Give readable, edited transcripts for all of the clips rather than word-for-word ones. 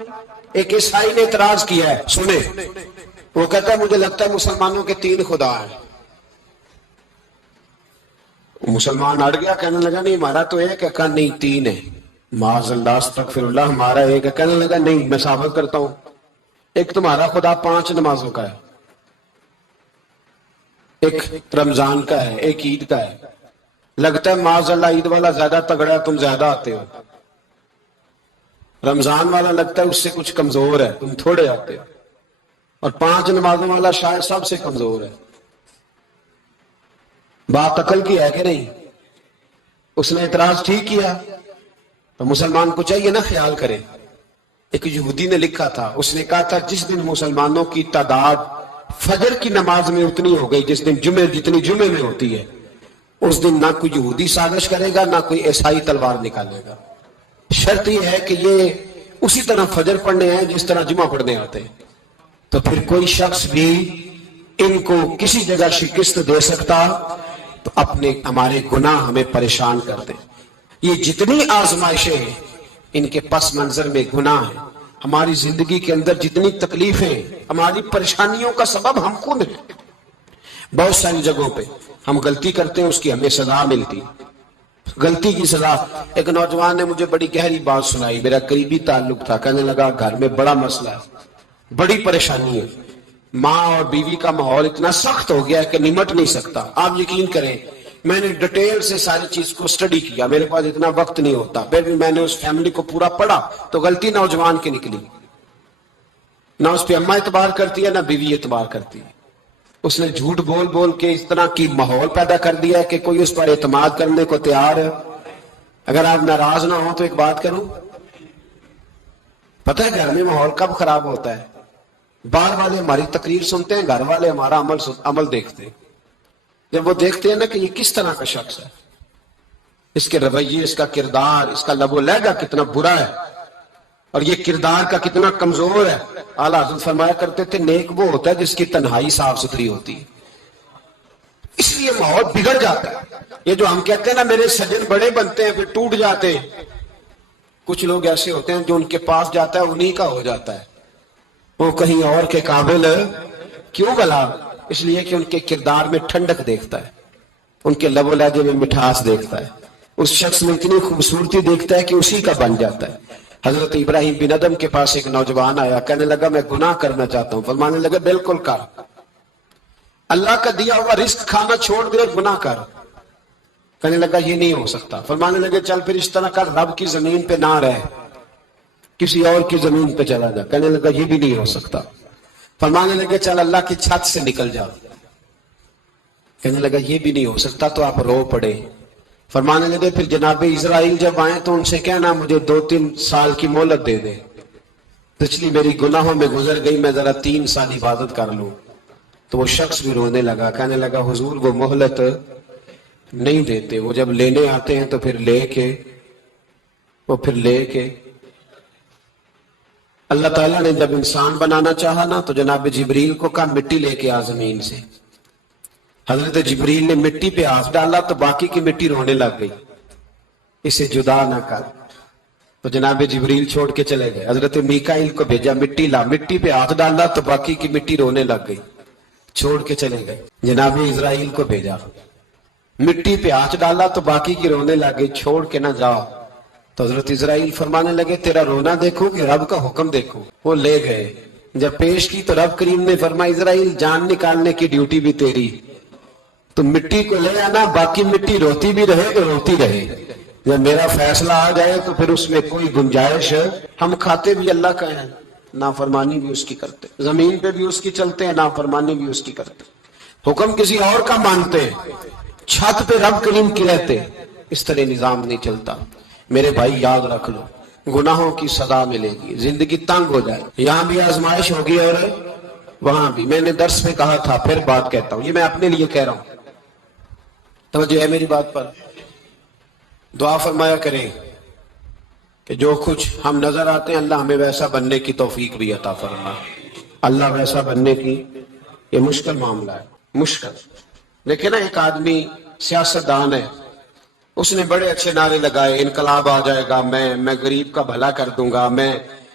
ایک عیسائی نے اعتراض کیا ہے، سنے وہ کہتا ہے مجھے لگتا ہے مسلمانوں کے 3 خدا ہیں۔ مسلمان اڑ گیا، کہنے لگا نہیں ہمارا تو ایک ہے، کہا نہیں 3 ہے، معاذ اللہ استغفر اللہ، ہمارا ایک ہے۔ کہنے لگا نہیں میں ثابت کرتا ہوں، ایک تمہارا خدا 5 نمازوں کا ہے، ایک رمضان کا ہے، ایک عید کا ہے، لگتا ہے معاذ اللہ عید والا زیادہ تگڑا، تم زیادہ آتے ہو، رمضان والا لگتا ہے اس سے کچھ کمزور ہے، تم تھوڑے آتے ہو، اور 5 نمازوں والا شاید سب سے کمزور ہے۔ بات عقل کی ہے کہ نہیں؟ اس نے اعتراض ٹھیک کیا، تو مسلمان کو چاہیے نا خیال کرے۔ ایک یہودی نے لکھا تھا، اس نے کہا تھا جس دن مسلمانوں کی تعداد فجر کی نماز میں اتنی ہو گئی جس دن جتنی جمعے میں ہوتی ہے، اس دن نہ کوئی یہودی سازش کرے گا نہ کوئی عیسائی تلوار نکالے گا۔ شرط یہ ہے کہ یہ اسی طرح فجر پڑھنے ہیں جس طرح جمعہ پڑھنے آتے ہیں، تو پھر کوئی شخص بھی ان کو کسی جگہ شکست دے سکتا تو ہمارے گناہ ہمیں پریشان کر دیں۔ یہ جتنی آزمائشیں ہیں ان کے پس منظر میں گناہ ہیں۔ ہماری زندگی کے اندر جتنی تکلیفیں، ہماری پریشانیوں کا سبب ہم خود ہیں۔ بہت ساری جگہوں پہ ہم غلطی کرتے ہیں، اس کی ہمیں سزا ملتی، غلطی کی سزا۔ ایک نوجوان نے مجھے بڑی گہری بات سنائی، میرا قریبی تعلق تھا، کہنے لگا گھر میں بڑا مسئلہ ہے، بڑی پریشانی ہے، ماں اور بیوی کا ماحول اتنا سخت ہو گیا ہے کہ نمٹ نہیں سکتا۔ آپ یقین کریں میں نے ڈیٹیل سے ساری چیز کو سٹڈی کیا، میرے پاس اتنا وقت نہیں ہوتا، پھر بھی میں نے اس فیملی کو پورا پڑھا تو غلطی نوجوان کی نکلی، نہ اس پہ اماں اعتبار کرتی ہے نہ بیوی اعتبار کرتی ہے۔ اس نے جھوٹ بول بول کے اس طرح کی ماحول پیدا کر دیا ہے کہ کوئی اس پر اعتماد کرنے کو تیار ہے۔ اگر آپ ناراض نہ ہوں تو ایک بات کروں، پتہ ہے گھر میں ماحول کب خراب ہوتا ہے؟ باہر والے ہماری تقریر سنتے ہیں، گھر والے ہمارا عمل دیکھتے ہیں۔ جب وہ دیکھتے ہیں نا کہ یہ کس طرح کا شخص ہے، اس کے رویے، اس کا کردار، اس کا لب و لہجہ کتنا برا ہے اور یہ کردار کا کتنا کمزور ہے۔ اعلیٰ حضرت فرمایا کرتے تھے نیک وہ ہوتا ہے جس کی تنہائی صاف ستھری ہوتی ہے، اس لیے ماحول بگڑ جاتا ہے۔ یہ جو ہم کہتے ہیں نا میرے سجن بڑے بنتے ہیں پھر ٹوٹ جاتے ہیں، کچھ لوگ ایسے ہوتے ہیں جو ان کے پاس جاتا ہے انہی کا ہو جاتا ہے، وہ کہیں اور کے قابل کیوں بھلا؟ اس لیے کہ ان کے کردار میں ٹھنڈک دیکھتا ہے، ان کے لب و لہجے میں مٹھاس دیکھتا ہے، اس شخص میں اتنی خوبصورتی دیکھتا ہے کہ اسی کا بن جاتا ہے۔ حضرت ابراہیم بن ادم کے پاس ایک نوجوان آیا، کہنے لگا میں گناہ کرنا چاہتا ہوں، فرمانے لگا بالکل کر، اللہ کا دیا ہوا رزق کھانا چھوڑ دے اور گناہ کر۔ کہنے لگا یہ نہیں ہو سکتا، فرمانے لگے چل پھر اس طرح کر، رب کی زمین پہ نہ رہ، کسی اور کی زمین پہ چلا جا۔ کہنے لگا یہ بھی نہیں ہو سکتا، فرمانے لگے چل اللہ کی چھت سے نکل جا۔ کہنے لگا یہ بھی نہیں ہو سکتا، تو آپ رو پڑے۔ فرمانے لگے پھر جناب اسرائیل جب آئیں تو ان سے کہنا مجھے 2-3 سال کی مہلت دے دے، پچھلی میری گناہوں میں گزر گئی، میں ذرا 3 سال عبادت کر لوں۔ تو وہ شخص بھی رونے لگا، کہنے لگا حضور وہ مہلت نہیں دیتے، وہ جب لینے آتے ہیں تو پھر لے کے اللہ تعالیٰ نے جب انسان بنانا چاہا نا تو جناب جبریل کو کہا مٹی لے کے آ زمین سے۔ حضرت جبریل نے مٹی پہ ہاتھ ڈالا تو باقی کی مٹی رونے لگ گئی، اسے جدا نہ کر، تو جناب جبریل چھوڑ کے چلے گئے۔ حضرت میکائیل کو بھیجا مٹی لا، مٹی پہ ہاتھ ڈالا تو باقی کی مٹی رونے لگ گئی، چھوڑ کے چلے گئے۔ جناب اسرائیل کو بھیجا، مٹی پہ ہاتھ ڈالا تو باقی کی رونے لگ گئی، چھوڑ کے نہ جاؤ۔ تو حضرت اسرائیل فرمانے لگے تیرا رونا دیکھو کہ رب کا حکم دیکھو۔ وہ لے گئے، جب پیش کی تو رب کریم نے فرمایا اسرائیل جان نکالنے کی ڈیوٹی بھی تیری، تو مٹی کو لے آنا، باقی مٹی روتی بھی رہے تو روتی رہے، جب میرا فیصلہ آ جائے تو پھر اس میں کوئی گنجائش ہے۔ ہم کھاتے بھی اللہ کا ہیں، نافرمانی بھی اس کی کرتے، زمین پہ بھی اس کی چلتے ہیں، نافرمانی بھی اس کی کرتے، حکم کسی اور کا مانتے ہیں، چھت پہ رب کریم کی رہتے، اس طرح نظام نہیں چلتا۔ میرے بھائی یاد رکھ لو گناہوں کی سزا ملے گی، زندگی تنگ ہو جائے، یہاں بھی آزمائش ہوگی اور وہاں بھی۔ میں نے درس میں کہا تھا، پھر بات کہتا ہوں، یہ میں اپنے لیے کہہ رہا ہوں، توجہ ہے میری بات پر۔ دعا فرمایا کریں کہ جو کچھ ہم نظر آتے ہیں اللہ ہمیں ویسا بننے کی توفیق بھی عطا فرمائے۔ اللہ ویسا بننے کی یہ مشکل معاملہ ہے، مشکل۔ دیکھیں نا ایک آدمی سیاستدان ہے، اس نے بڑے اچھے نعرے لگائے، انقلاب آ جائے گا، میں غریب کا بھلا کر دوں گا، میں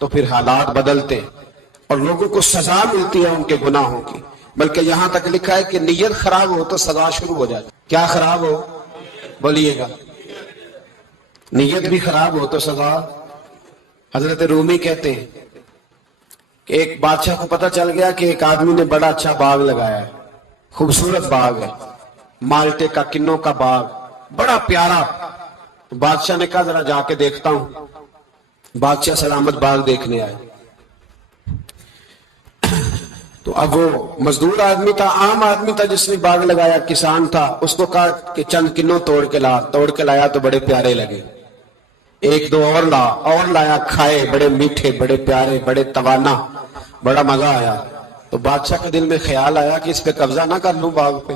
تو پھر حالات بدلتے اور لوگوں کو سزا ملتی ہے ان کے گناہوں کی. بلکہ یہاں تک لکھا ہے کہ نیت خراب ہو تو سزا شروع ہو جاتی. کیا خراب ہو؟ بولیے گا. نیت بھی خراب ہو تو سزا. حضرت رومی کہتے ہیں کہ ایک بادشاہ کو پتہ چل گیا کہ ایک آدمی نے بڑا اچھا باغ لگایا ہے, خوبصورت باغ ہے, مالٹے کا, کنوں کا باغ, بڑا پیارا. بادشاہ نے کہا ذرا جا کے دیکھتا ہوں. بادشاہ سلامت باغ دیکھنے آئے. تو اب وہ مزدور آدمی تھا, عام آدمی تھا جس نے باغ لگایا, کسان تھا. اس کو کہا کہ چند کنوں توڑ کے لایا تو بڑے پیارے لگے. ایک دو اور لایا, کھائے, بڑے میٹھے, بڑے پیارے, بڑے توانا, بڑا مزہ آیا. تو بادشاہ کے دل میں خیال آیا کہ اس پہ قبضہ نہ کر لوں باغ پہ.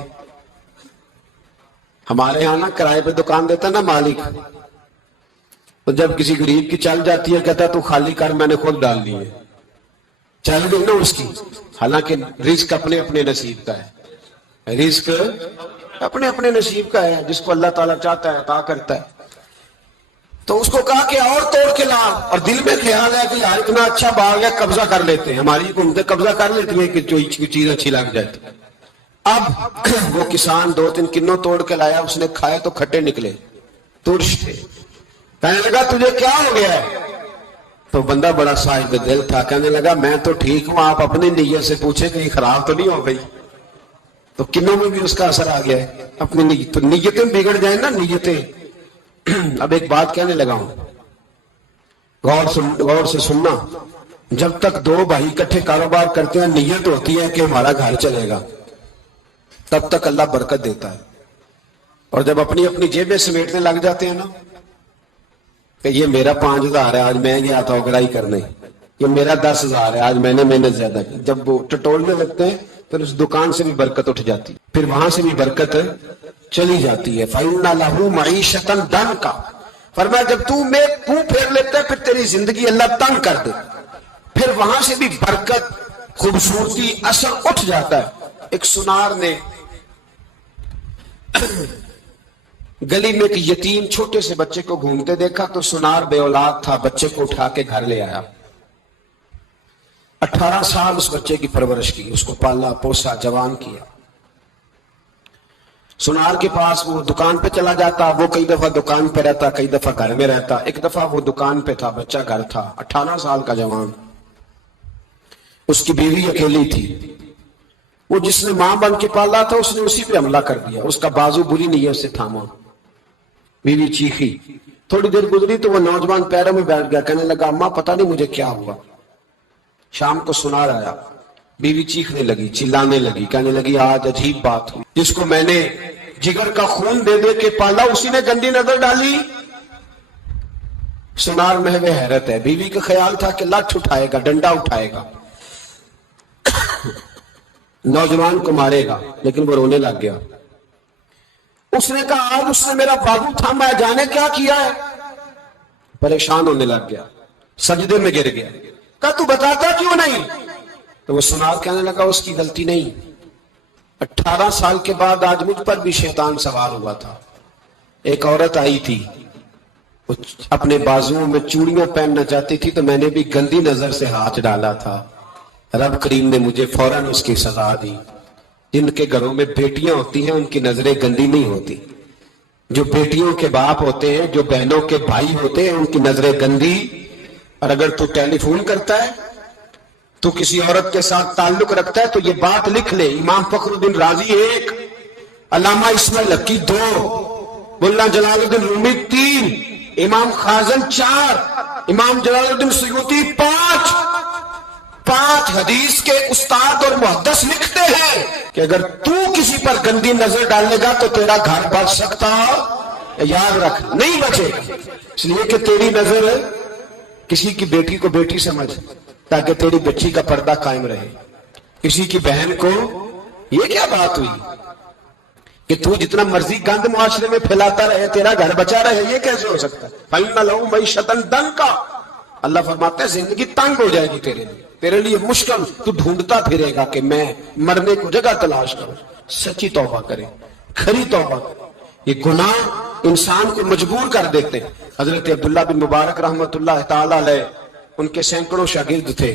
ہمارے ہاں نا کرائے پہ دکان دیتا نا مالک, تو جب کسی غریب کی چل جاتی ہے کہتا تو خالی کر, میں نے خود ڈال لی ہے. چل گئی نا اس کی. حالانکہ رزق اپنے اپنے نصیب کا ہے, رزق اپنے اپنے نصیب کا ہے, جس کو اللہ تعالیٰ چاہتا ہے عطا کرتا ہے. تو اس کو کہا کہ اور توڑ کے لا, اور دل میں خیال ہے کہ یار اتنا اچھا باغ ہے, قبضہ کر لیتے ہیں. ہماری حکومتیں قبضہ کر لیتی ہیں کہ جو چیز اچھی لگ جاتی. اب وہ کسان 2-3 کنوں توڑ کے لایا, اس نے کھائے تو کھٹے نکلے, ترش تھے. کہنے لگا تجھے کیا ہو گیا ہے؟ تو بندہ بڑا صاحب دل تھا, کہنے لگا میں تو ٹھیک ہوں, آپ اپنی نیت سے پوچھیں کہ خراب تو نہیں ہو گئی. تو کنوں میں بھی اس کا اثر آ گیا ہے. اپنی نیت, تو نیتیں بگڑ جائیں نا, نیتیں. اب ایک بات کہنے لگا ہوں, غور سے سننا. جب تک دو بھائی اکٹھے کاروبار کرتے ہیں, نیت ہوتی ہے کہ ہمارا گھر چلے گا, تب تک اللہ برکت دیتا ہے. اور جب اپنی اپنی جیبیں سمیٹنے لگ جاتے ہیں نا, کہ یہ میرا 5,000 ہے, آج میں گیا تھا اگرائی کرنے, یہ میرا 10,000 ہے, آج میں نے محنت زیادہ کی. جب وہ ٹٹولنے لگتے ہیں پھر اس دکان سے بھی برکت اٹھ جاتی, پھر وہاں سے بھی برکت چلی جاتی ہے. فَإِنَّ لَهُ مَعِيشَةً ضَنْكَ, فرمایا جب تو میں منہ پھیر لیتا ہے پھر تیری زندگی اللہ تنگ کر دے, پھر وہاں سے بھی برکت, خوبصورتی, اثر اٹھ جاتا ہے. ایک سنار نے گلی میں ایک یتیم چھوٹے سے بچے کو گھومتے دیکھا, تو سنار بے اولاد تھا, بچے کو اٹھا کے گھر لے آیا. 18 سال اس بچے کی پرورش کی, اس کو پالا پوسا, جوان کیا. سنار کے پاس وہ دکان پہ چلا جاتا, وہ کئی دفعہ دکان پہ رہتا, کئی دفعہ گھر میں رہتا. ایک دفعہ وہ دکان پہ تھا, بچہ گھر تھا, 18 سال کا جوان. اس کی بیوی اکیلی تھی. وہ جس نے ماں بن کے پالا تھا اس نے اسی پہ حملہ کر دیا, اس کا بازو بری نیت سے تھاما. بیوی چیخی. تھوڑی دیر گزری تو وہ نوجوان پیروں میں بیٹھ گیا, کہنے لگا اماں پتہ نہیں مجھے کیا ہوا. شام کو سنار آیا, بیوی چیخنے لگی, چلانے لگی, کہنے لگی آج عجیب بات ہوئی, جس کو میں نے جگر کا خون دے دے کے پالا اسی نے گندی نظر ڈالی. سنار محو حیرت ہے. بیوی کا خیال تھا کہ لٹھ اٹھائے گا, ڈنڈا اٹھائے گا, نوجوان کو مارے گا, لیکن وہ رونے لگ گیا. اس نے کہا آج اس نے میرا بازو تھاما ہے, جانے کیا کیا ہے. پریشان ہونے لگ گیا, سجدے میں گر گیا. کہا تو بتاتا کیوں نہیں؟ تو وہ سنار کہنے لگا اس کی غلطی نہیں, 18 سال کے بعد آج مجھ پر بھی شیطان سوار ہوا تھا. ایک عورت آئی تھی, اپنے بازوؤں میں چوڑیاں پہننا چاہتی تھی, تو میں نے بھی گندی نظر سے ہاتھ ڈالا تھا. رب کریم نے مجھے فوراً اس کی سزا دی. جن کے گھروں میں بیٹیاں ہوتی ہیں ان کی نظریں گندی نہیں ہوتی. جو بیٹیوں کے باپ ہوتے ہیں, جو بہنوں کے بھائی ہوتے ہیں, ان کی نظریں گندی. اور اگر تو ٹیلی فون کرتا ہے, تو کسی عورت کے ساتھ تعلق رکھتا ہے, تو یہ بات لکھ لے, امام فخر الدین رازی 1, علامہ اسماعیل حقی 2, ملا جلال الدین رومی 3, امام خازن 4, امام جلال الدین سیوطی 5 حدیث کے استاد اور محدث لکھتے ہیں کہ اگر تو کسی پر گندی نظر ڈالے گا تو تیرا گھر بچ سکتا, یاد رکھ نہیں بچے گا. اس لیے کہ تیری نظر کسی کی بیٹی کو بیٹی سمجھ, تاکہ تیری بچی کا پردہ قائم رہے. کسی کی بہن کو, یہ کیا بات ہوئی کہ تو جتنا مرضی گند معاشرے میں پھیلاتا رہے تیرا گھر بچا رہے, یہ کیسے ہو سکتا ہے؟ فَإِنَّ لَهُ مَعِيشَةً ضَنْكَ, اللہ فرماتا ہے زندگی تنگ ہو جائے گی تیرے لیے مشکل. تو ڈھونڈتا پھرے گا کہ میں مرنے کو جگہ تلاش کروں. سچی توبہ کرے, کھری توبہ کرے. یہ گناہ انسان کو مجبور کر دیتے ہیں. حضرت عبداللہ بن مبارک رحمت اللہ تعالی علیہ ان کے سینکڑوں شاگرد تھے.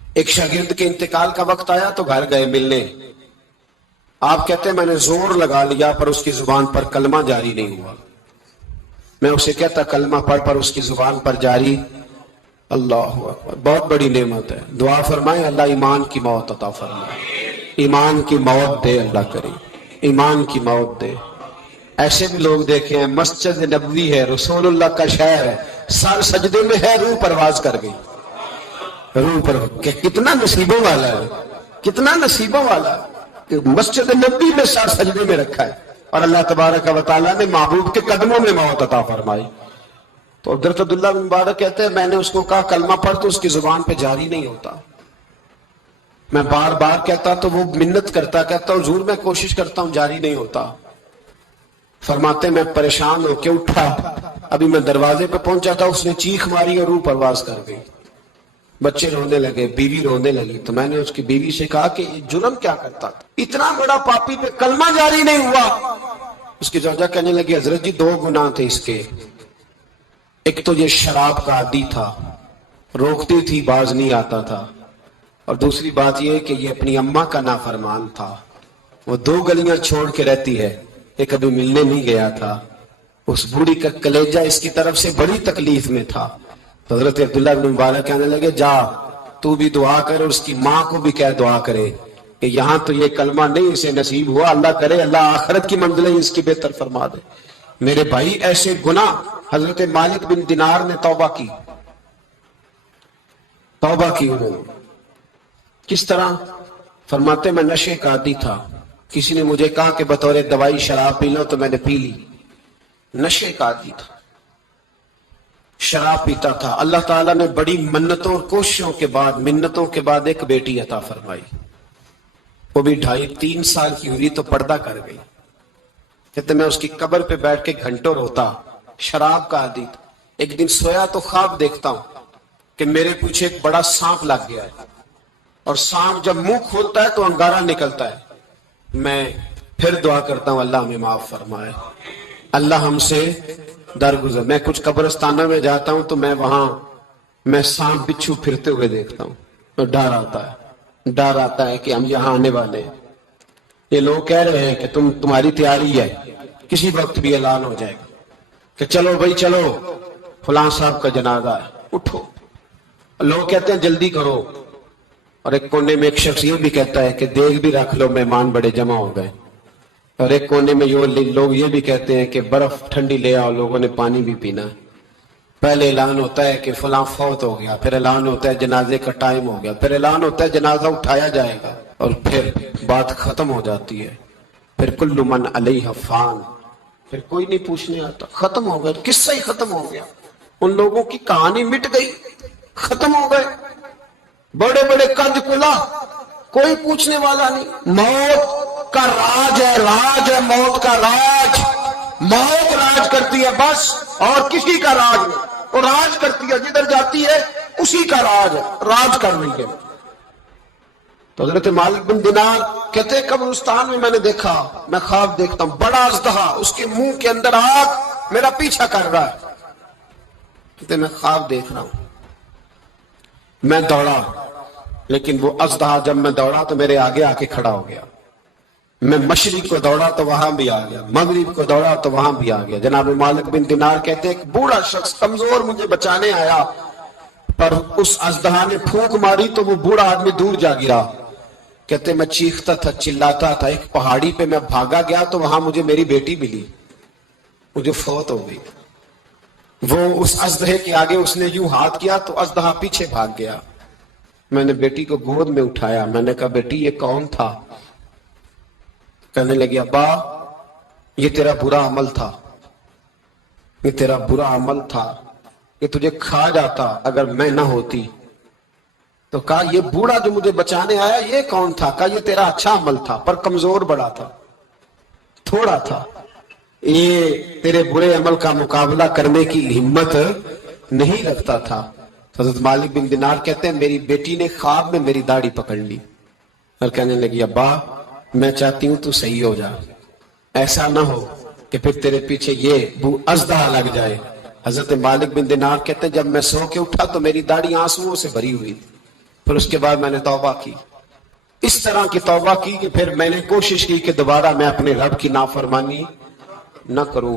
ایک شاگرد کے انتقال کا وقت آیا تو گھر گئے ملنے. آپ کہتے ہیں میں نے زور لگا لیا پر اس کی زبان پر کلمہ جاری نہیں ہوا. میں اسے کہتا کلمہ پڑھ پر اس کی زبان پر جاری. اللہ اکبر، بہت بڑی نعمت ہے. دعا فرمائیں اللہ ایمان کی موت عطا فرمائے، ایمان کی موت دے اللہ کرے، ایمان کی موت دے. ایسے بھی لوگ دیکھے ہیں، مسجد نبوی ہے، رسول اللہ کا شہر ہے، سر سجدے میں ہے، روح پرواز کر گئی. روح پر کتنا نصیبوں والا ہے، کتنا نصیبوں والا ہے کہ مسجد نبوی میں سر سجدے میں رکھا ہے اور اللہ تبارک و تعالیٰ نے محبوب کے قدموں میں موت عطا فرمائی. تو حضرت عبداللہ بن مبارک کہتے ہیں میں نے اس کو کہا کلمہ پڑھ تو اس کی زبان پہ جاری نہیں ہوتا. میں بار بار کہتا تو وہ منت کرتا، کہتا حضور میں کوشش کرتا ہوں جاری نہیں ہوتا. فرماتے میں پریشان ہو کے اٹھا، ابھی میں دروازے پہ پہنچا تھا، اس نے چیخ ماری اور روح پرواز کر گئی. بچے رونے لگے، بیوی رونے لگی. تو میں نے اس کی بیوی سے کہا کہ یہ جرم کیا کرتا تھا، اتنا بڑا پاپی پہ کلمہ جاری نہیں ہوا. اس کی زوجہ کہنے لگی حضرت جی 2 گناہ تھے اس کے. ایک تو یہ شراب کا عادی تھا، روکتی تھی باز نہیں آتا تھا، اور دوسری بات یہ کہ یہ اپنی اماں کا نافرمان تھا. وہ 2 گلیاں چھوڑ کے رہتی ہے، یہ کبھی ملنے نہیں گیا تھا. اس بوڑھی کا کلیجہ اس کی طرف سے بڑی تکلیف میں تھا. تو حضرت عبداللہ بن مبارک کہنے لگے جا تو بھی دعا کر اور اس کی ماں کو بھی کہہ دعا کرے کہ یہاں تو یہ کلمہ نہیں اسے نصیب ہوا، اللہ کرے اللہ آخرت کی منزلیں اس کی بہتر فرما دے. میرے بھائی ایسے گناہ حضرت مالک بن دینار نے توبہ کی. توبہ کی انہوں نے کس طرح؟ فرماتے میں نشے کا عادی تھا، کسی نے مجھے کہا کہ بطور دوائی شراب پی لو تو میں نے پی لی. نشے کا عادی تھا، شراب پیتا تھا. اللہ تعالیٰ نے بڑی منتوں اور کوششوں کے بعد، منتوں کے بعد ایک بیٹی عطا فرمائی. وہ بھی 2.5-3 سال کی ہوئی تو پردہ کر گئی. کہتے میں اس کی قبر پہ بیٹھ کے گھنٹوں روتا. شراب کا عادی تھا. ایک دن سویا تو خواب دیکھتا ہوں کہ میرے پیچھے ایک بڑا سانپ لگ گیا ہے، اور سانپ جب منہ کھولتا ہے تو انگارہ نکلتا ہے. میں پھر دعا کرتا ہوں اللہ ہمیں معاف فرمائے، اللہ ہم سے درگزر. میں کچھ قبرستانوں میں جاتا ہوں تو میں سانپ بچھو پھرتے ہوئے دیکھتا ہوں تو ڈر آتا ہے کہ ہم یہاں آنے والے ہیں. یہ لوگ کہہ رہے ہیں کہ تمہاری تیاری ہے، کسی وقت بھی اعلان ہو جائے گا کہ چلو بھائی چلو فلاں صاحب کا جنازہ ہے، اٹھو. لوگ کہتے ہیں جلدی کرو، اور ایک کونے میں ایک شخص یہ بھی کہتا ہے کہ دیگ بھی رکھ لو مہمان بڑے جمع ہو گئے. اور ایک کونے میں لوگ یہ بھی کہتے ہیں کہ برف ٹھنڈی لے آؤ، لوگوں نے پانی بھی پینا. پہلے اعلان ہوتا ہے کہ فلاں فوت ہو گیا، پھر اعلان ہوتا ہے جنازے کا ٹائم ہو گیا، پھر اعلان ہوتا ہے جنازہ اٹھایا جائے گا، اور پھر بات ختم ہو جاتی ہے. پھر کل من علیہ فان، پھر کوئی نہیں پوچھنے آتا. ختم ہو گیا، قصہ ہی ختم ہو گیا. ان لوگوں کی کہانی مٹ گئی، ختم ہو گئے. بڑے بڑے قد کلا، کوئی پوچھنے والا نہیں. موت کا راج ہے، راج ہے موت کا راج. موت راج کرتی ہے بس، اور کسی کا راج نہیں. وہ راج کرتی ہے، جدھر جاتی ہے اسی کا راج ہے، راج کر رہی ہے. تو حضرت مالک بن دینار کہتے ہیں قبرستان میں نے دیکھا، میں خواب دیکھتا ہوں بڑا اژدہا، اس کے منہ کے اندر آگ میرا پیچھا کر رہا ہے. کہتے میں خواب دیکھ رہا ہوں. میں دوڑا، لیکن وہ اژدہا جب میں دوڑا تو میرے آگے آ کے کھڑا ہو گیا. میں مشرق کو دوڑا تو وہاں بھی آ گیا، مغرب کو دوڑا تو وہاں بھی آ گیا. جناب مالک بن دینار کہتے ہیں ایک بوڑھا شخص کمزور مجھے بچانے آیا، پر اس اژدہا نے پھونک ماری تو وہ بوڑھا آدمی دور جا گرا. کہتے میں چیختا تھا، چلاتا تھا. ایک پہاڑی پہ میں بھاگا گیا تو وہاں مجھے میری بیٹی ملی، مجھے فوت ہو گئی. وہ اس اژدہے کے آگے اس نے یوں ہاتھ کیا تو اژدہا پیچھے بھاگ گیا. میں نے بیٹی کو گود میں اٹھایا، میں نے کہا بیٹی یہ کون تھا؟ کہنے لگی ابا یہ تیرا برا عمل تھا، یہ تیرا برا عمل تھا، یہ تجھے کھا جاتا اگر میں نہ ہوتی. تو کہا یہ بوڑھا جو مجھے بچانے آیا یہ کون تھا؟ کہا یہ تیرا اچھا عمل تھا، پر کمزور بڑا تھا، تھوڑا تھا، یہ تیرے برے عمل کا مقابلہ کرنے کی ہمت نہیں رکھتا تھا. حضرت مالک بن دینار کہتے ہیں میری بیٹی نے خواب میں میری داڑھی پکڑ لی اور کہنے لگی ابا میں چاہتی ہوں تو صحیح ہو جا، ایسا نہ ہو کہ پھر تیرے پیچھے یہ اژدہا لگ جائے حضرت مالک بن دینار کہتے ہیں جب میں سو کے اٹھا تو میری داڑھی آنسوؤں سے بھری ہوئی تھی، پھر اس کے بعد میں نے توبہ کی، اس طرح کی توبہ کی کہ پھر میں نے کوشش کی کہ دوبارہ میں اپنے رب کی نافرمانی نہ کروں۔